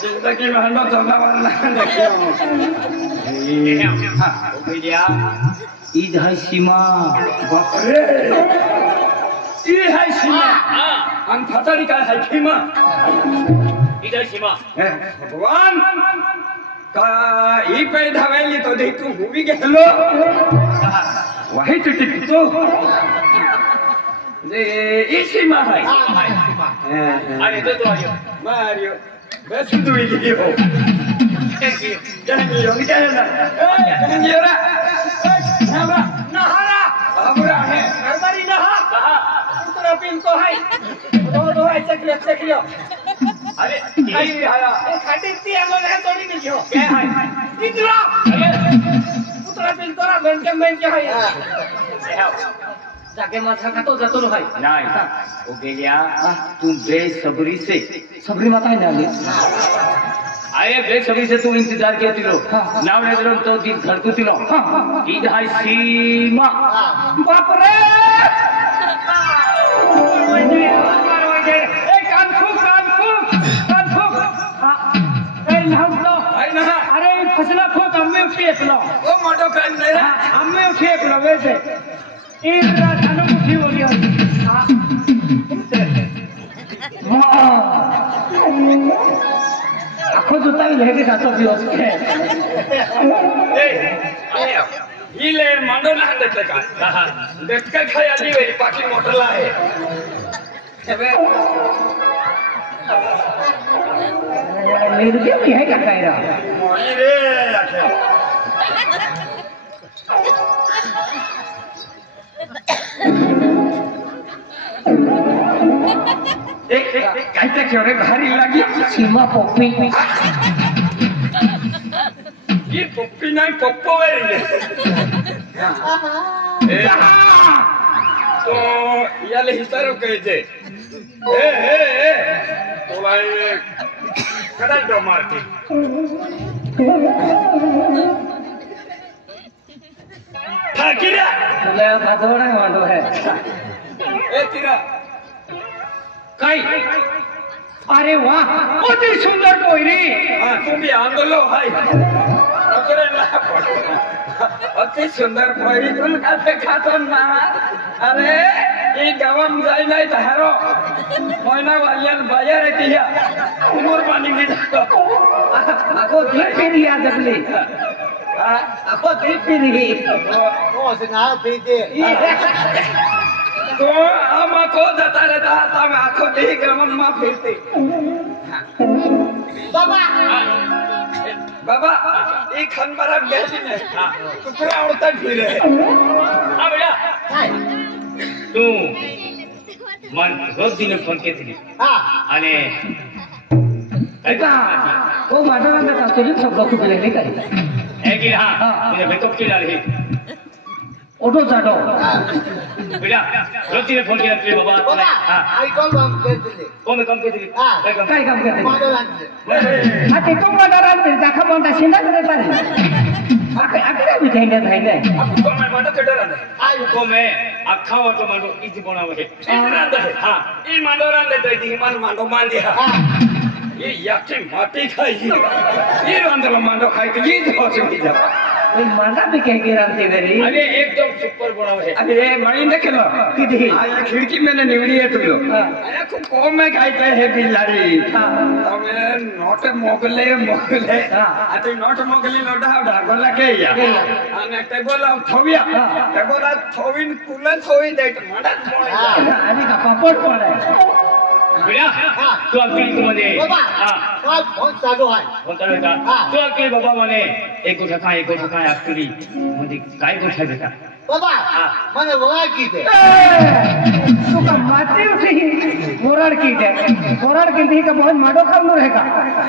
जिंदगी में हम जनावर ना देखियो ईद है सीमा बापरे ई है सीमा हम फतड़ी का है सीमा ईद है सीमा भगवान का ई पे धवेली तो देख तू मूवी के हेलो वही तो टिक तो ये ई सीमा है अरे तो आयो मारियो बस तू ही लियो jangan nahara abura hai arbari naha putra pin ko hai do hai chakriyo are ai aya khati ti amol hai todi ni ho ke hai titra putra pin tora men ke hai जाके माथा का तो जतो भाई नहीं ओ गेलिया तुम बेसब्री से सबरी माता है ना अरे बेसब्री से तुम इंतजार किया तिलो नाम ले लो तो दिन घर को तिलो की हाय सीमा बाप रे ए कानफू ए लहलो आई ना अरे फसला खो हमें उठिए लो ओ मोटो कान नहीं रे हमें उठिए लो वैसे इधर खानो उठी हो गया आखो जोता ही लेके खातो भी उसके ए ये मांडो ना देखते का देख के खाया दी वे पाकी मोटला है अबे निर्दय भी है क्या कह रहा मोनी रे आखे कहते क्यों रे भारी लगी सीमा पप्पी ये पप्पी नहीं पप्पो है तो ये ले हिसारो कहते ए तो भाई कड़ल दो मारती ठाकिरा ले बादोड़ा वाडो है ए तेरा कई अरे वाह बहुत ही सुंदर कोयरी हां तुम भी आंदोलो भाई नकरे ना अति सुंदर कोयरी तुम खाते खातो ना अरे ये गवम जाई नहीं तहरो मोइना वालियन बाजार किया उमर पानी की ako dipiri adagli ako dipiri no se na pide तो हम को जाता रहता था मैं आँखों देख मम्मा फिरते बाबा एक खनबरा बेची ने कुकरा उड़ता फिरे हाँ बेटा तू मन रोज दिन फोन के थी अने ऐसा वो माता ने कहा तुझे सब लोग कुछ नहीं करेगा एक ही हाँ मुझे बेतुक की डाली ऑटो चाटो बेटा रोज दिन फोन किया तेरे बाबा हाँ आई कौन काम करते थे कौन काम करती थी काय काम करते मादोलान आता तो मदारान ते दाखा म्हणता शिंदा करे पारे आकडे भी थैंडे अब तो मैं मानो कटर रहा आई को मैं अखा वो तो मानो इजी बना हुआ है हाँ ये मानो रंदे तो इधी मानो मान दिया ये याके माटी खाई ये रंदे मानो खाई तो ये तो हो चुकी जब এই মানা भी कह के रांती मेरी अरे एकदम सुपर बनाओ है अरे मणि देख लो किधी आया खिड़की मैंने निवड़ी है तुलो आया खूब कौन में खाई पे है बिलाड़ी तमे नोट मोगले आते नोट मोगली लोडा ढागोला के या आने टेबल थोविया टेबल थोविन कुले थोविन दे मडा आनी का पापड़ पड़े बेटा तू अकेले तो मने बाबा हां सब फोन चालू है होता बेटा तू अकेले बाबा मने एक को ठका अकेले मुझे काय को छे बेटा बाबा मैंने बोला की थे तू का माती उठी मोरड़ की दे मोरड़ की दी का बहुत माडो काम न रहेगा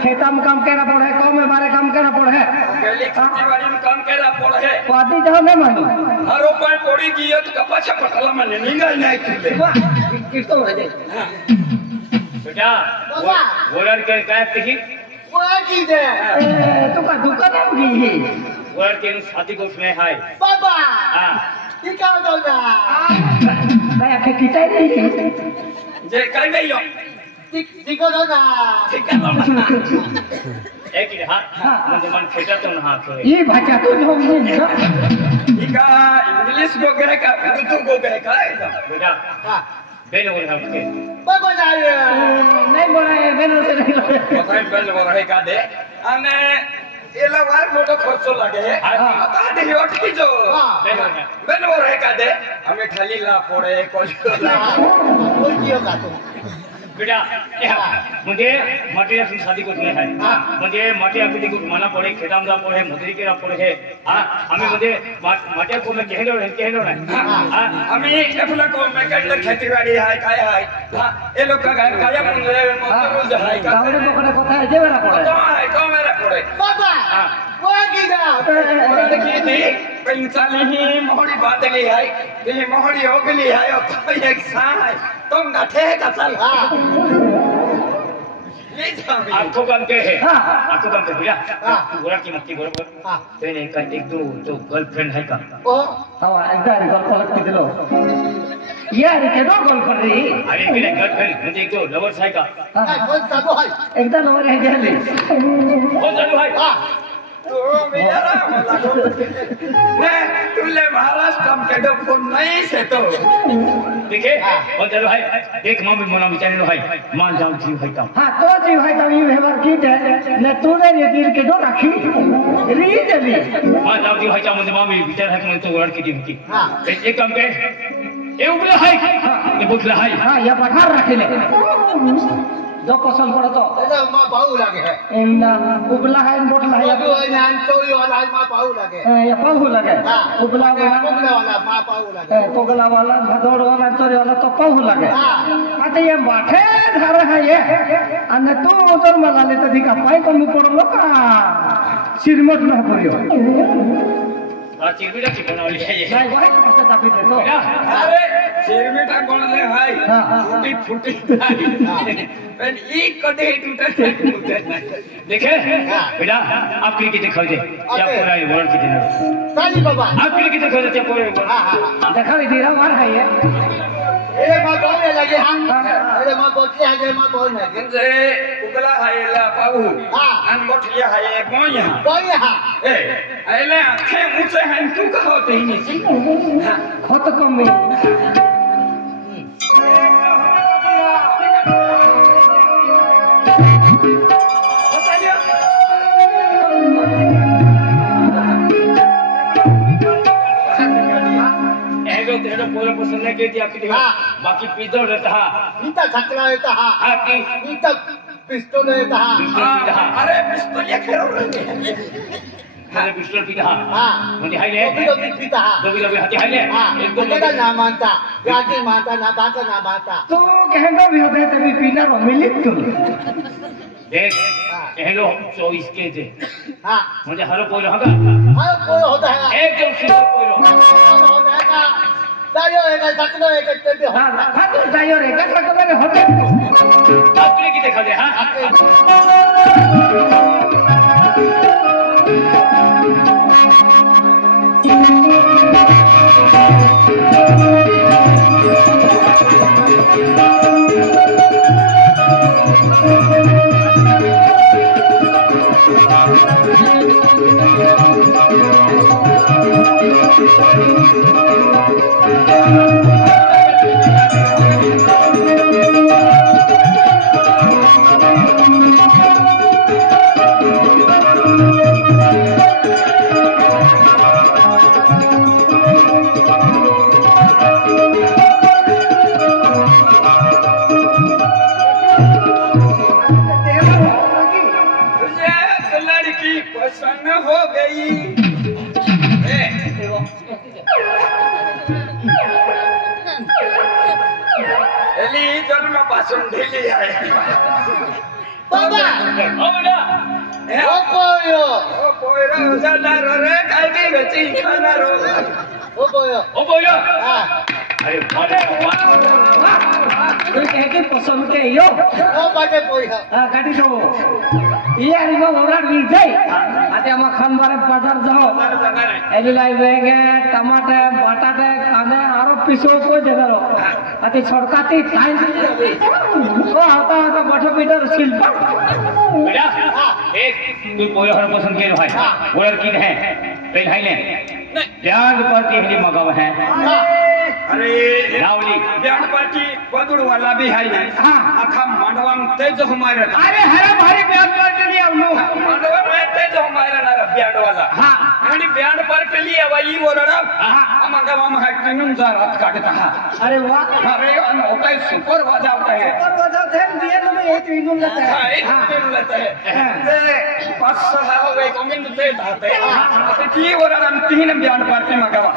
खेता में काम करना पड़े गांव में मारे काम करना पड़े पहले खेती बाड़ी में काम करना पड़े पादी जाओ नहीं मानी हर ऊपर पड़ी गियत कपा छपटला में निंगा नहीं तुले किसको है दे बेटा बाबा वोलर के काय देखी बोला की थे तू का दुकान में गई वोलर के शादी को सुने है बाबा हां ये क्या हो रहा मैं आके किताई नहीं की जे कर गई हो ठीक हो रहा ठीक है बाबा एक ही हां मुझे मन फेटा तो ना हाथ ये भाषा तो जो नहीं ना इका इंग्लिश को कहे का उर्दू को कहे का बेटा हां बेन बोल हम के बाबा जा रहे नहीं बोला है मैंने से नहीं बोला बताई बेल रहे का दे अने एला वार मोटो खर्चो लागे है बता दे हट की जो बेन रहे का दे हमें खाली ला पड़े कोई बोल दियो का तुम बेटा मुझे मटिया से शादी को सुने है मुझे मटिया की को माना पड़े खेताम दा पड़े मजरी के पड़े है हमें मुझे मटिया को में कहलो ना हमें एफला को में कटले खेती बाड़ी है काय है ए लोग का काया मुंडे मजदूर है का गावड़े पकड़े কথা है जेवरा पड़े तो मेरा पड़े बाबा बोला की थे और की थी पंचाली ही मोहड़ी बादली है ये मोहड़ी हो गई है और तो एक सा है तुम नठे का चल ले जाओ आपको काम के है हां आपको काम के भैया बोला की मत की बरोबर तेरे का एक दो तो गर्लफ्रेंड है का ओ हां एकदम गल्प लगती दिलो यार के दो गल्प कर रही अरे मेरे गर्लफ्रेंड मुझे एक दो लवर्स है का फोन चालू है एकदम लवर है जल्दी कौन चालू है तो मेरा लागो मैं तुले महाराष्ट्र हम के दो फोन नहीं से तो देखे कौन चालू है देख मम्मी मोना विचार है मान जाओ जीव है का हां तो जी भाई तब ये व्यवहार की है ने तूने ये तीर के दो रखी री जल्दी मान जाओ जीव है का मुझे मम्मी विचार है कि तो लड़की दी की हां एक काम के ये उबला है ये बुतला है हां ये पठार रखे ले जो पसंद पड़ो तो अरे मां पाऊ लगे है इन्ना उबला है बोटला है जो नान चोरी वाला मां पाऊ लगे ये पाहु लगे उबला वाला मां पाऊ लगे पोगला वाला भदौड़ वाला चोरी वाला तो पाहु लगे हां अते ये बाठे धर है ये अने तू उधर मला ले तो दिखा पाई कमी पड़लो का सिरमट न पड़ियो चिरबिड़ा की बनावली है ये नहीं भाई पता दाबी दे तो अरे शेरमेटा कोण ले भाई फुटी पर ई कदे टूटा देखे बेटा आप की दिखाओ दे क्या पूरा है वर्ड की दिन काली बाबा आप की दिखाओ दे क्या पूरा हां हां देखा इधर मार है ये अरे मां बोलने लगे हम अरे मां बोलती है मां बोलने लगे जे उगला हायला पाऊ अन मोठिया हाय मोया बोल हां ए आले आखे ऊंचे हैं तू कहो ते ही नहीं खत कम में तेरे पूरा पसंद है कि आपकी बाकी पिस्तौल रहता है नीता छकरा रहता है आपकी नीता पिस्तौल रहता है अरे पिस्तौल ये खेलो मेरे पिस्तौल पीता हां मुझे हाय ले तो पीता है दबी हाथी हाय ले एक दो का ना मानता राजी मानता ना बाका ना मानता तो कहना भी होता है तभी पीना रो मिलित तू देख हेलो 24 के थे हां मुझे हर कोई होगा हर कोई होता है एकदम सीधा कोई होता है ना दायो है सकलो है के हां हां तो दायो रे का कबे होते आपके की देखा दे हां पसंद हो गई। जन्म पासून ढिली आहे बाबा ओ बेटा ओ पोयो ओ पोयरा जाणार रे काय काय गची खाणार ओ पोयो ओ बोलो हां अरे वाह तुम कह के पसंद के यो ओ बाटे पोयो गाड़ी दो ये आरिगो ओराड ली जाई आते हम खानबारे बाजार जाओ एली लाई बेगे टमाटे बटाटे कांदे आरो पिसो को जगरो आते छड़काती खाई ओ आता बठो पीटर शिल्पा बेटा एक तू बोलो हर पसंद के भाई बोलर की है पे भाई ने प्याज पर तेहली मगाव है अरे रावली ब्याण पार्टी बदुड़ वाला भी है हां अखा मांडवा में तेज हमारे अरे हरे भारी ब्याज पार्टी लिया नो मांडवा में तेज हमारे ना ब्याण वाला हां आणि ब्याण पार्टी लिया वही ओरडा हम गावा में हट्टीनुन जा रात काटता अरे वाह अरे होता सुपर बजावता है पर बजाते हैं दिए तो ये तो इन्हों लेते हां हैं एक दिन लेते हैं पांच सहा हो गए कमिंग ते धाते ते की ओरडा में तीन ब्याण पार्टी में गावा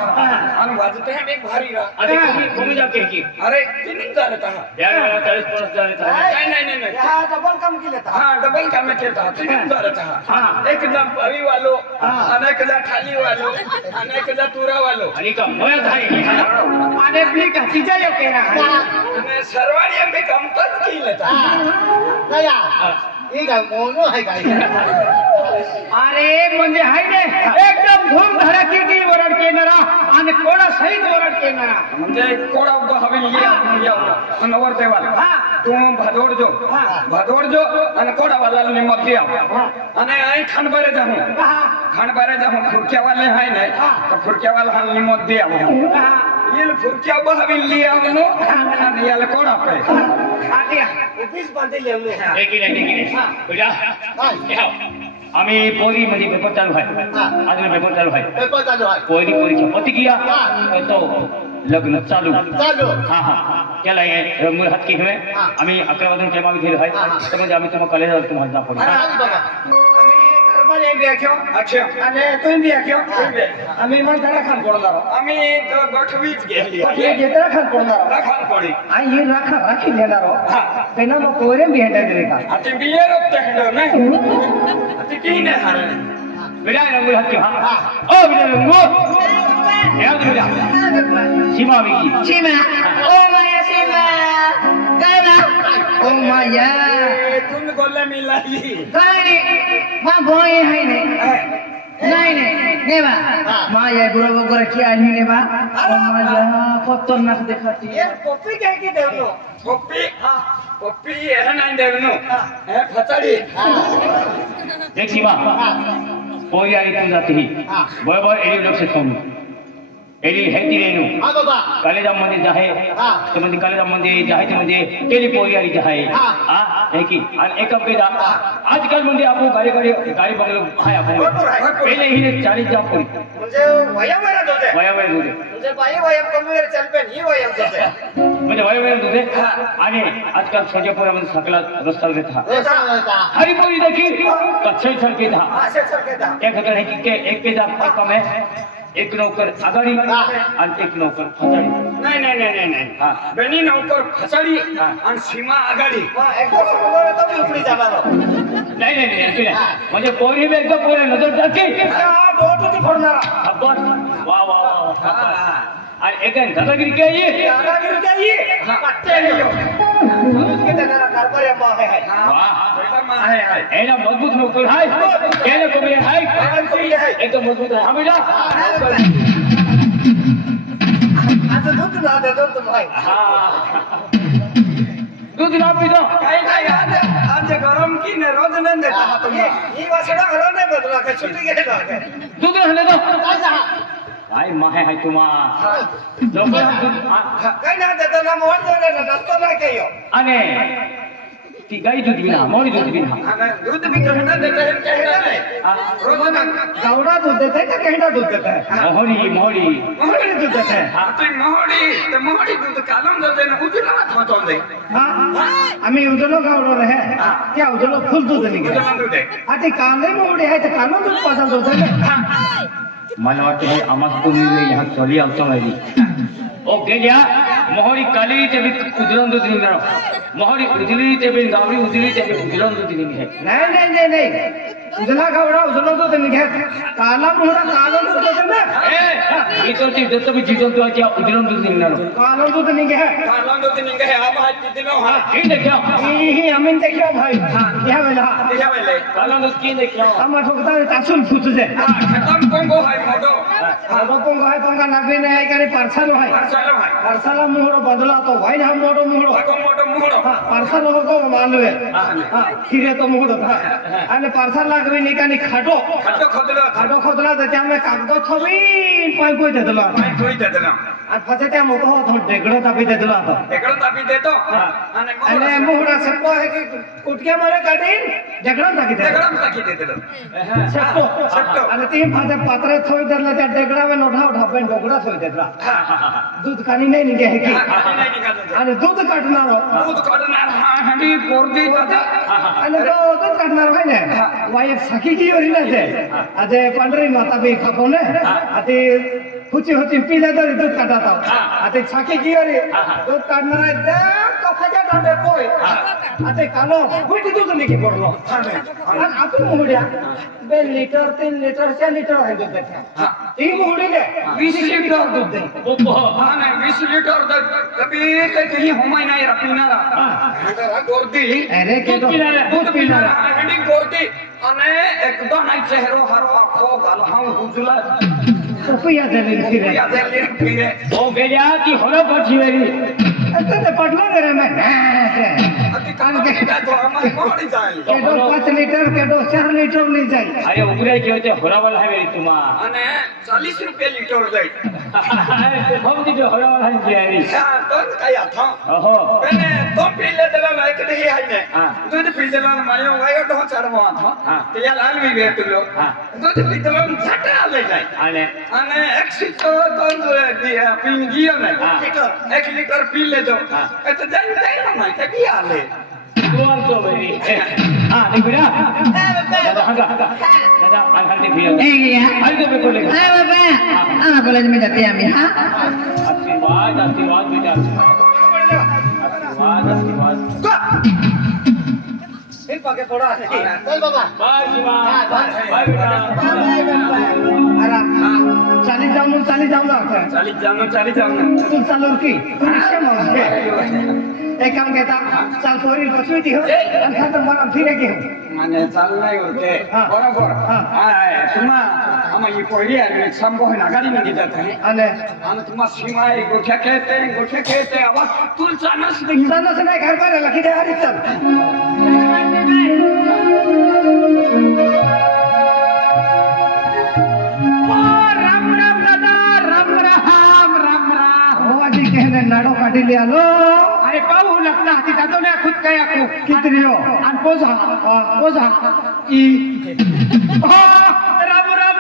अन वाजते हैं एक भारी रा अरे कमी जाके की अरे तीन जा रहता है यार 40 जा रहता है नहीं यहाँ डबल कम की लेता हाँ डबल काम में केता तीन जा रहता है एक जन पवी वालो अनेक जन थाली वालो अनेक जन तूरा वालो अरे का मोया थाई अरे भी का चीजें यो कह रहा है मैं सरवाड़िया में कम तक की लेता गया ये का मोनो है गाई अरे म्हणजे हाय ने एकदम धूम धड़की की ओरड के नरा आणि कोणा सहित ओरड के नरा म्हणजे कोड़ा उगा हवे लिया नवर देवाल तू भदोड़ जो आणि कोड़ा वाला ने मत दिया आणि आई खंडबारे जाऊं फुरक्या वाले हाय नाही तो फुरक्या वाला ने मत दिया ये फुरक्या बहवी लिया नो आणि याला कोड़ा पे आटिया ऑफिस बांधे ले लो एक ही बेटा आओ আমি পরি মানে পেপার চালু হয় আজ পেপার চালু হয় पेपर चालू है পরি পরীক্ষা प्रतिक्रिया तो लग्न चालू हाँ हाँ क्या लगे रंगूर हाथ की हुए আমি 11 বাজন কেমা ভিড় হয় তখন আমি তোমার কলেজ আর তোমার যা পড়ি हाँ बाबा আমি ঘরবার এই দেখো अच्छा અને তুই দেখো আমি মন ধরা খান পড়লার आम्ही तो गठवीच गेली ये जेतरा खान पड़नार राखान पडी आ ये राखी लेनार तेना मग कोरे भी हेंडा दे का आता बियर होते हंडो ना आता की नाही हारे बेटा रंगूर हाथ की हाँ ओ बेटा रंगूर याद बेटा सीमा बिकी सीमा ओ माया सीमा गाना ओ माया तुम गोले मिलाई गानी मा भोई है ने नहीं नेबा माया गुरु गोरे की आनी नेबा ओ माया खतरनाक दिखाती है कॉपी कह के देवनो पप्पी है ना देवनो है फतड़ी देख सीमा कोई आई तू जाती ही बरोबर एडी लोग से तुम एडी हेती रेनु हाँ बाबा कॉलेज मध्ये जाहे तो म्हणजे कॉलेज मध्ये जाहे ते म्हणजे केली पोरी आली जाहे हां है की आणि एक पे जा आजकल म्हणजे आपण गाडी बंगलो हाय आपण पहिले ही 40 जा पोरी म्हणजे वयावर होते वयावर होते म्हणजे बाई वयम कमी चलपेन ही वयम होते म्हणजे वयावर होते आणि आजकाल सोजपुरामध्ये सकला रस्ता घेता ऐसा हरी पोरी देखी कच्चे सरके था असे सरके था क्या कहते हैं कि एक पे जा कम है एक नौकर आगाड़ी और एक नौकर फसाड़ी नाही हाँ बेनी नौकर फसाडी आणि सीमा आगाडी एकदम समोर तो भी उपरी जाणार नहीं ऐसे नहीं म्हणजे पोरी में एकदम पूरे नजर जाती डोट की फोडणार अब बस वाह वाह और एक दादागिरी क्या ये दादागिरी क्या ये पट्टे लियो उसके देना कारभार या मां है वाह एकदम आहे एना मजबूत नौकर है कहने को भी है एकदम मजबूत है हम बेटा आज दूध ना दे दो तुम भाई हाँ दूध ना पी दो काय आज गरम की ने रोज नहीं देता तुम ये वासड़ा हरा नहीं बदला के छुट्टी के ना दूध हले दो काय जा काय माहे है तुमा लोग काय ना देता ना मोहन दे ना दस्तो ना कहियो अने ती गाय दूध बिना मोरी दूध बिना दूध भी कहना देता है कहना नहीं रोज ना गावड़ा दूध देता है का कहना दूध देता है मोहरी मोहरी मोहड़ी दूध देता है तो मोहड़ी दूध कालम दे देना उजला मत तो दे हाँ आम्ही उजलो गावडो रहे क्या उजलो फुल दूध निघे उजला दूध दे आता कांदे मोहडी आहे तर कांदा दूध पसंत होतं ना मला वाटतं हे आम्हाला तुम्ही यहाँ चली आवतो मारी ओ गेल्या मोहरी काली ते उजळून दूध निघणार मोहरी उजली ते बिन गावडी उजली ते उजळून दूध निघे नाही उजला गावडा उजलो दूध निघे काला मोहडा काला दूध होतं ना ए मी तो ती दत्त मी जीवन तो त्या उजळून दूध निघणार काला दूध निघे कालम दूध निघे आप हात दिलो हा की देखा ही आम्ही देखियो भाई या वेळेला दिया वाले काला दूध की देखा आम्हा ठोकता तासून फुटजे खतम कोंगो है मोटो लोगों को है पंगा नागे नहीं है करे पार्सल है चलो भाई पार्सल मोहरो बदला तो भाई हम मोटो मोहरो मोटो मोहरो पार्सल को मालूम है हां खीरे तो मोहरो था आणि पार्सल लागवे नाही का खाटो खतो खोदला तर त्यामुळे कागद थोडी पाय कोई देतला कोई देतला आणि फसे त्या मोठो होतो ढेगडो तापी देतला आता ढेगडो तापी देतो आणि मोहरा सकतो आहे की कुटक्या मारे काढीन ढेगडो तापी देतो सकतो आणि ती फासे पात्र थोडी देतला त्या ढेगडावे नोठा ढापेन ढोगडा थोडी देतला दूध खाणी नाही निघे है की आणि दूध काढणार हंडी पोरदी आणि दूध काढणार आहे ना वाईफ सखी की होरी ना ते अजे पंढरी माता बी खापोने आते हुची पिले तर दूध काढता आते सखी की होरी दूध काढणार आहे त्या कफाच्या डांडे कोय आते कालो कुठे दूध निघी पडलो आणि आपण मुहड्या 2 लिटर 3 लिटर 4 लिटर आहे दूध त्याच्या ती मुहडी ने 20 लिटर दूध दे हाँ ना 20 लिटर कभी कहीं होमाई नहीं रखीनारा गोरदी अरे के दूध पीनारा हंडी गोरदी अने एकदम नहीं चेहरो हरो आखो गलहां उजला रुपया दे फिरे या दे फिरे ओ गेल्या की होलो पछी वेरी आता पटलो करे मैं अति कान के तो हमारी मोड़ी जाए केडो 5 लिटर केडो 4 लिटर ले जाई अरे उगरे के होते होरावाला है वेरी तुमा अने 40 रुपए लीटर जाए हम दी जो होरावाला है जेरी हां तो काया था ओहो मैंने तो पी ले देला लाइक नहीं है ने दूध पी देला मायो वायो तो चरवा था ते या लाल भी बेट लो दूध पी देला झटा ले जाए आने अने 1 तो पीन गियो ने 1 लीटर पी ले दो तो जाई ना के भी आले तुम तो मेरी हां निकला दादा हगा दादा आंखा दे भी ए गया आज तो को ले हां बाबा कॉलेज में जाते हैं हम हां आशीर्वाद बेटा आशीर्वाद एक पाके पड़ा है चल बाबा बाय शिवा बाय बेटा अरे चाली जाऊं ना चाली जानो तू चालू की तू निश्चय मानते एक काम कहता चल पोरी पछुटी हो आणि खातर मला फिरे की माने चाल नाही होते बरोबर हाय तुम्हा आम्हा ही पहिली आहे संभव ना गाडी मध्ये जात आहे आणि तुम्हा सीमाई गोठ्या खेळते आवाज तुलचा नस नाही चालच नाही घर पर लकी दे हरी चल कहने नाडो काटी ले आलो अरे पाऊ लगता हाती जातो ना खुद काय आकू कितरी हो आणि पोजा ई राम राम